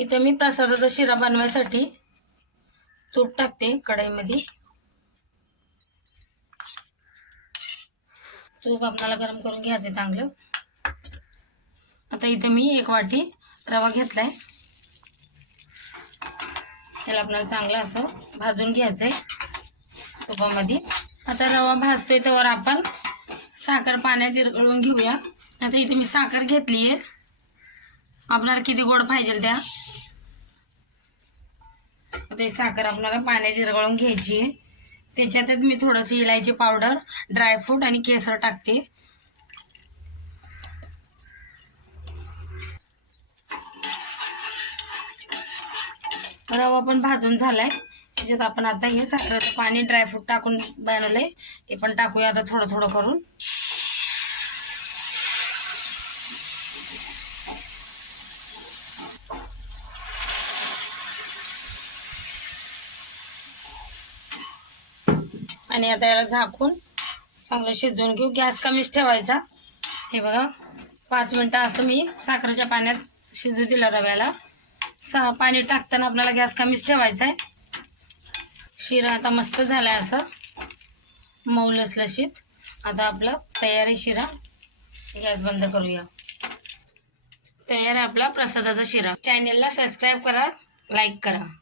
इथं मी प्रसादाचा शिरा बनवायसाठी तूप टाकते कढईमध्ये. तूप आपल्याला गरम करून घ्यायचं चांगलं. आता इथं मी एक वाटी रवा घेतलाय. त्याला आपल्याला चांगलं असं भाजून घ्यायचं आहे तुपामध्ये. आता रवा भाजतोय त्यावर आपण साखर पाण्यात विरघळून घेऊया. आता इथे मी साखर घेतली आहे आपल्याला किती गोड पाहिजे त्या? आता ही साखर आपल्याला पाण्यात विरघळून घ्यायची. आहे त्याच्यातच मी थोडंसं इलायची पावडर ड्रायफ्रूट आणि केसर टाकते. रवा पण भाजून झालाय. त्याच्यात आपण आता हे साखरेचं पाणी ड्रायफ्रूट टाकून बनवलंय. ते पण टाकूया आता थोडं थोडं करून. आणि आता याला झाकून चांगलं शिजवून घेऊ. गॅस कमीच ठेवायचा. हे बघा पाच मिनटं असं मी साखरेच्या पाण्यात शिजू दिलं रव्याला. सहा पाणी टाकताना आपल्याला गॅस कमीच ठेवायचा आहे. शिरा आता मस्त झाला आहे असं. मऊ लसलशीत. आता आपलं तयारी शिरा. गॅस बंद करूया. तयार आहे आपला प्रसादाचा शिरा. चॅनेलला सबस्क्राईब करा लाईक करा.